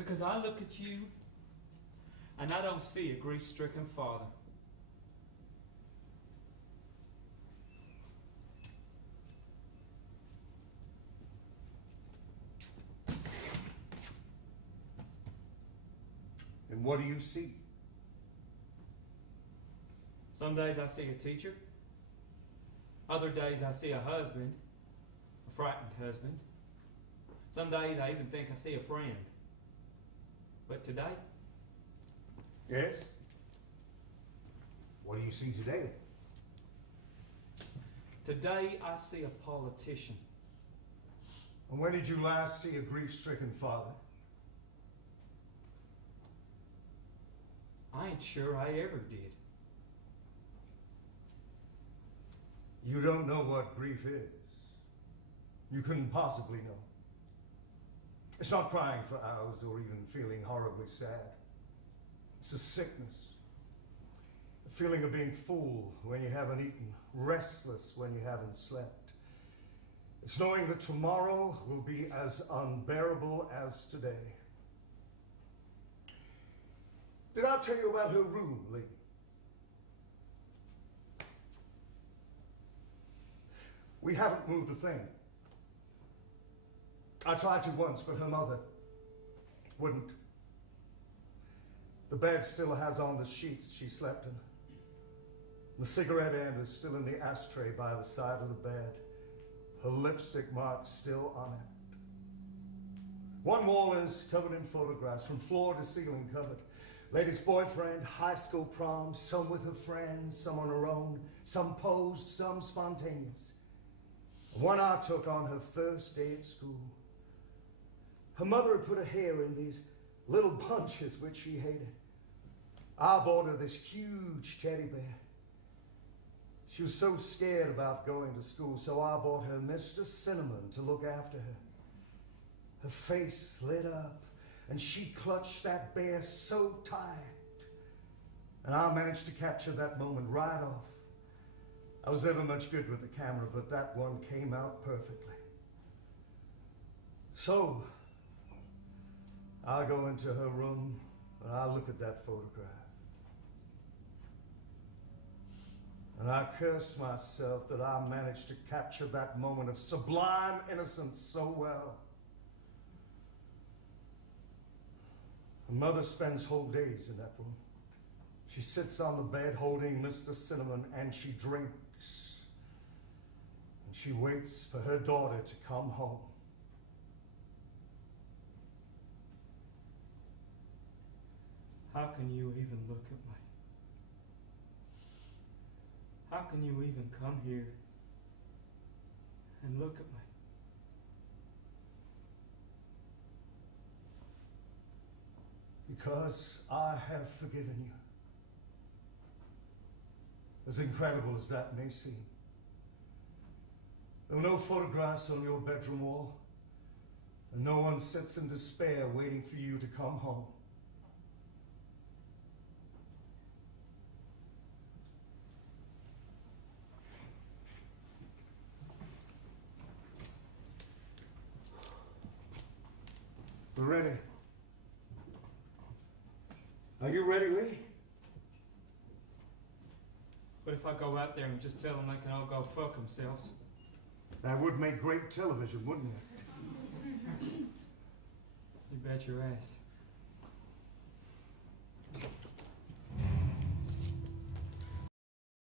Because I look at you and I don't see a grief-stricken father. And what do you see? Some days I see a teacher. Other days I see a husband, a frightened husband. Some days I even think I see a friend. But today, Yes? What do you see today? today I see a politician. And when did you last see a grief-stricken father? I ain't sure I ever did. You don't know what grief is. You couldn't possibly know. It's not crying for hours or even feeling horribly sad. It's a sickness. A feeling of being full when you haven't eaten, restless when you haven't slept. It's knowing that tomorrow will be as unbearable as today. Did I tell you about her room, Lee? We haven't moved a thing. I tried to once, but her mother wouldn't. The bed still has on the sheets she slept in. The cigarette end is still in the ashtray by the side of the bed. Her lipstick mark still on it. One wall is covered in photographs, from floor to ceiling covered. Lady's boyfriend, high school prom, some with her friends, some on her own, some posed, some spontaneous. One I took on her first day at school. Her mother had put her hair in these little bunches, which she hated. I bought her this huge teddy bear. She was so scared about going to school, so I bought her Mr. Cinnamon to look after her. Her face lit up, and she clutched that bear so tight. And I managed to capture that moment right off. I was never much good with the camera, but that one came out perfectly. So, I go into her room and I look at that photograph. And I curse myself that I managed to capture that moment of sublime innocence so well. Her mother spends whole days in that room. She sits on the bed holding Mr. Cinnamon and she drinks. And she waits for her daughter to come home. How can you even look at me? How can you even come here and look at me? Because I have forgiven you. As incredible as that may seem. There were no photographs on your bedroom wall, and no one sits in despair waiting for you to come home. We're ready. Are you ready, Lee? But if I go out there and just tell them they can all go fuck themselves? That would make great television, wouldn't it? You bet your ass.